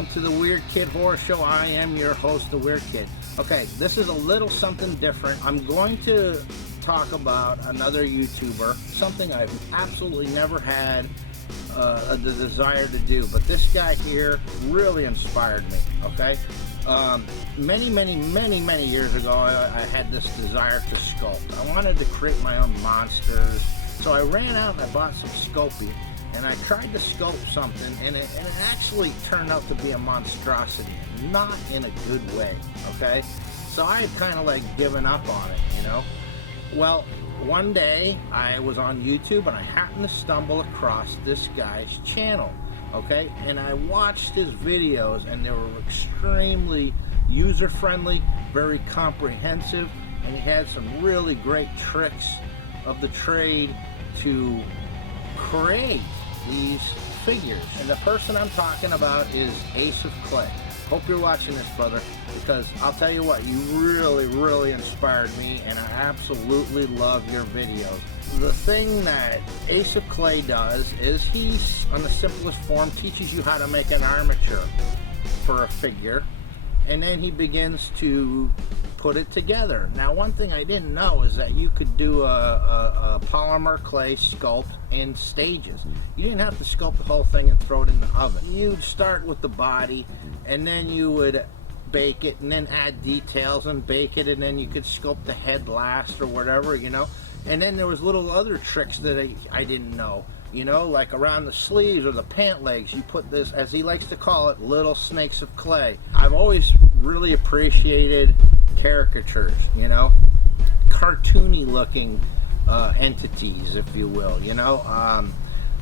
welcome to the Weird Kid Horror Show. I am your host, the Weird Kid. Okay, this is a little something different. I'm going to talk about another YouTuber, something I've absolutely never had the desire to do, but this guy here really inspired me, okay? Many years ago, I had this desire to sculpt. I wanted to create my own monsters, so I ran out and I bought some Sculpey, and I tried to sculpt something, and it actually turned out to be a monstrosity, not in a good way, okay? So I had kind of like given up on it, you know? Well, one day I was on YouTube and I happened to stumble across this guy's channel, okay? And I watched his videos and they were extremely user-friendly, very comprehensive, and he had some really great tricks of the trade to create these figures. And the person I'm talking about is Ace of Clay. Hope you're watching this, brother, because I'll tell you what, you really inspired me, and I absolutely love your videos. The thing that Ace of Clay does is he's, on the simplest form, teaches you how to make an armature for a figure, and then he begins to put it together. Now, one thing I didn't know is that you could do a polymer clay sculpt in stages. You didn't have to sculpt the whole thing and throw it in the oven. You'd start with the body, and then you would bake it, and then add details and bake it, and then you could sculpt the head last or whatever, you know. And then there was little other tricks that I didn't know, you know, like around the sleeves or the pant legs, you put this, as he likes to call it, little snakes of clay. I've always really appreciated caricatures, you know, cartoony looking entities, if you will, you know.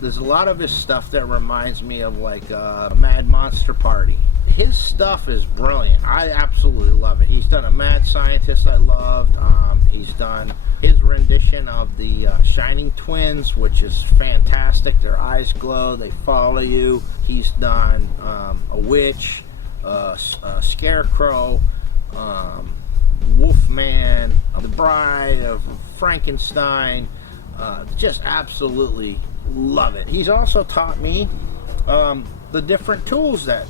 There's a lot of his stuff that reminds me of like Mad Monster Party. His stuff is brilliant. I absolutely love it. He's done a Mad Scientist I loved. He's done his rendition of the Shining Twins, which is fantastic. Their eyes glow, they follow you. He's done a witch, a scarecrow, Wolfman, the Bride of Frankenstein. Just absolutely love it. He's also taught me the different tools that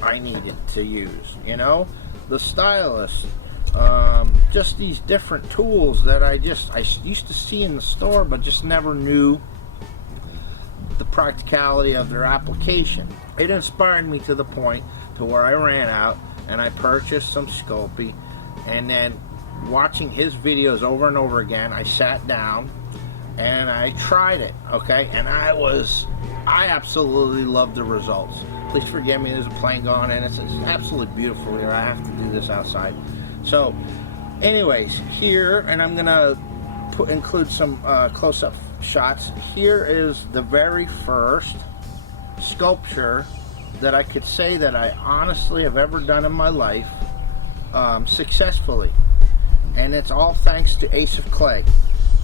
I needed to use, you know, the stylus, just these different tools that I used to see in the store, but just never knew the practicality of their application. It inspired me to the point to where I ran out and I purchased some Sculpey, and then watching his videos over and over again, I sat down and I tried it, okay, and I absolutely loved the results. Please forgive me, there's a plane going in. It's absolutely beautiful here. I have to do this outside. So, anyways, here, and I'm gonna include some close-up shots. Here is the very first sculpture that I could say that I honestly have ever done in my life successfully, and it's all thanks to Ace of Clay.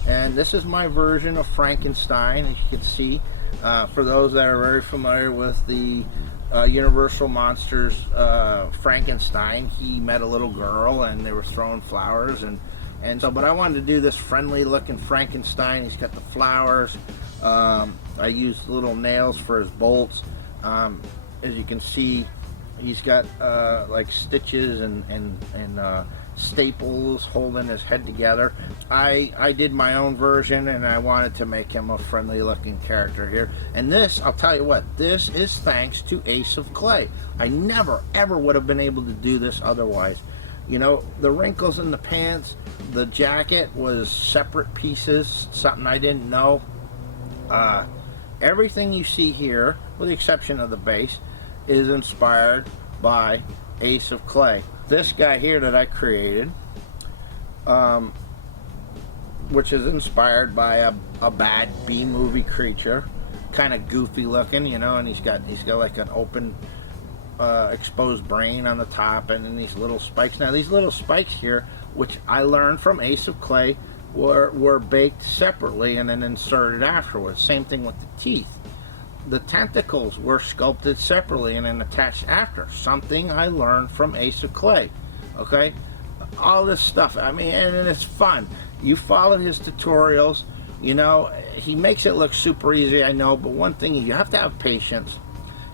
And this is my version of Frankenstein, as you can see. For those that are very familiar with the Universal Monsters Frankenstein, he met a little girl and they were throwing flowers, and so, but I wanted to do this friendly looking Frankenstein. He's got the flowers. I used little nails for his bolts. As you can see, he's got like stitches and staples holding his head together. I did my own version, and I wanted to make him a friendly looking character here. And this, I'll tell you what, this is thanks to Ace of Clay. I never ever would have been able to do this otherwise. You know, the wrinkles in the pants, the jacket was separate pieces, something I didn't know. Everything you see here, with the exception of the base, is inspired by Ace of Clay. This guy here that I created, which is inspired by a bad B-movie creature, kind of goofy looking, you know, and he's got like an open exposed brain on the top, and then these little spikes. Now these little spikes here, which I learned from Ace of Clay, were baked separately and then inserted afterwards. Same thing with the teeth. The tentacles were sculpted separately and then attached after. Something I learned from Ace of Clay. Okay, all this stuff. I mean, and it's fun. You followed his tutorials. You know, he makes it look super easy, I know, but one thing is you have to have patience.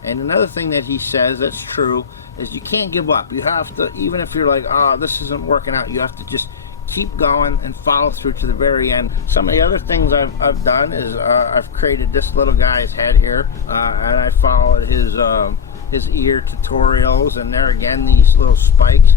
And another thing that he says that's true is you can't give up. You have to, even if you're like, oh, this isn't working out, you have to just keep going and follow through to the very end. Some of the other things I've done is I've created this little guy's head here, and I followed his ear tutorials, and there again, these little spikes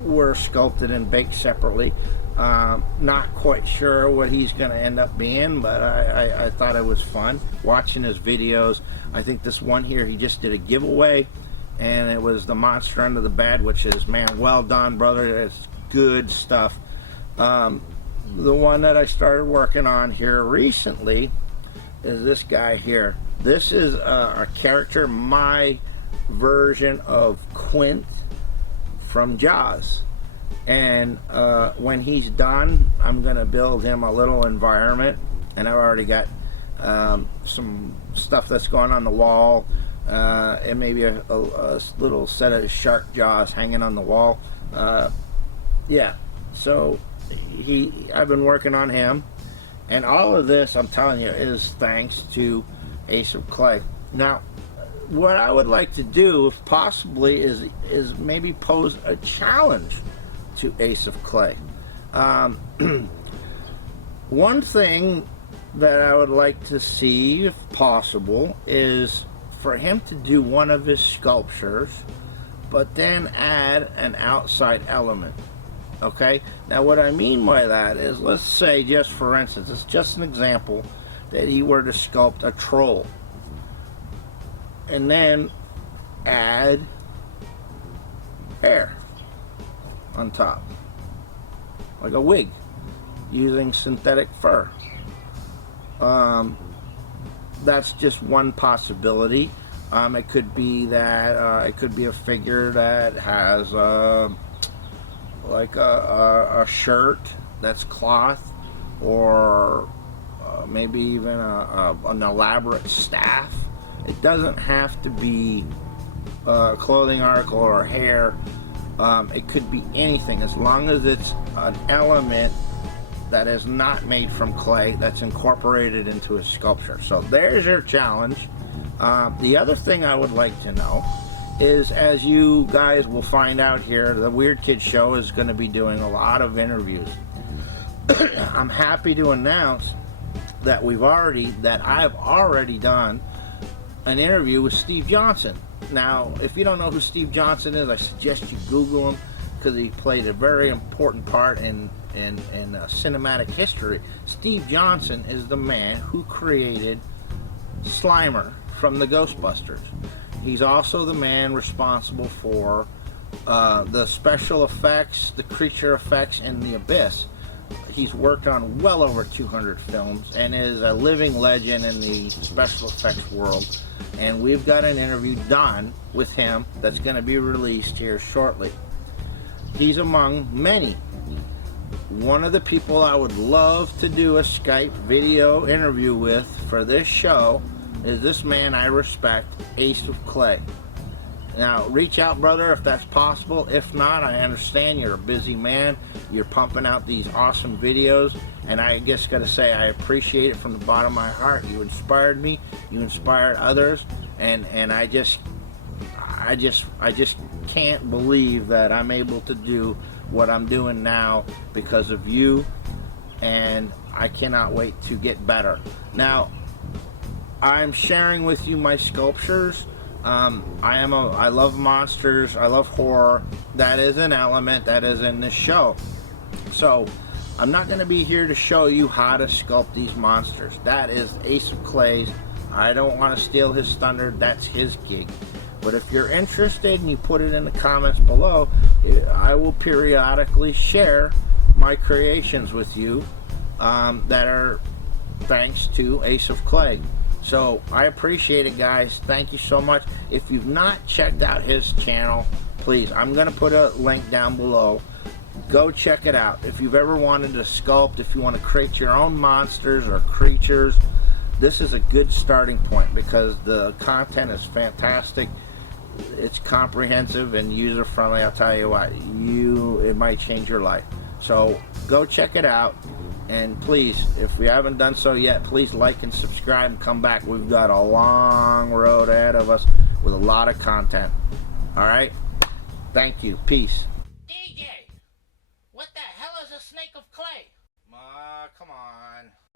were sculpted and baked separately. Not quite sure what he's going to end up being, but I thought it was fun watching his videos. I think this one here, he just did a giveaway, and it was the Monster Under the Bed, which is, man, well done, brother. It's good stuff. The one that I started working on here recently is this guy here. This is a character, my version of Quint from Jaws. And when he's done, I'm going to build him a little environment. And I've already got some stuff that's going on the wall. And maybe a little set of shark jaws hanging on the wall. Yeah, so I've been working on him. And all of this, I'm telling you, is thanks to Ace of Clay. Now, what I would like to do, if possibly, is maybe pose a challenge to Ace of Clay. One thing that I would like to see, if possible, is for him to do one of his sculptures, but then add an outside element. Okay? Now, what I mean by that is, let's say, just for instance, it's just an example, that he were to sculpt a troll, and then add hair on top, like a wig, using synthetic fur. That's just one possibility. It could be that it could be a figure that has like a shirt that's cloth, or maybe even an elaborate staff. It doesn't have to be a clothing article or hair. It could be anything, as long as it's an element that is not made from clay, that's incorporated into a sculpture. So there's your challenge. The other thing I would like to know is, as you guys will find out here, the Weird Kid Show is going to be doing a lot of interviews. I'm happy to announce that I've already done an interview with Steve Johnson. Now, if you don't know who Steve Johnson is, I suggest you Google him, because he played a very important part in cinematic history. Steve Johnson is the man who created Slimer from the Ghostbusters. He's also the man responsible for the special effects, the creature effects in The Abyss. He's worked on well over 200 films and is a living legend in the special effects world. And we've got an interview done with him that's going to be released here shortly. He's among many. One of the people I would love to do a Skype video interview with for this show is this man I respect, Ace of Clay. Now, reach out, brother, if that's possible. If not, I understand you're a busy man. You're pumping out these awesome videos, and I just got to say I appreciate it from the bottom of my heart. You inspired me. You inspired others, and I just can't believe that I'm able to do what I'm doing now because of you, and I cannot wait to get better. Now, I'm sharing with you my sculptures. I love monsters, I love horror. That is an element that is in this show. So I'm not going to be here to show you how to sculpt these monsters. That is Ace of Clay's. I don't want to steal his thunder. That's his gig. But if you're interested and you put it in the comments below, I will periodically share my creations with you that are thanks to Ace of Clay. So I appreciate it, guys. Thank you so much. If you've not checked out his channel, please, I'm going to put a link down below. Go check it out. If you've ever wanted to sculpt, if you want to create your own monsters or creatures, this is a good starting point because the content is fantastic. It's comprehensive and user-friendly. I'll tell you what, it might change your life. So go check it out. And please, if we haven't done so yet, please like and subscribe and come back. We've got a long road ahead of us with a lot of content. All right? Thank you. Peace. DJ, what the hell is a snake of clay? Come on.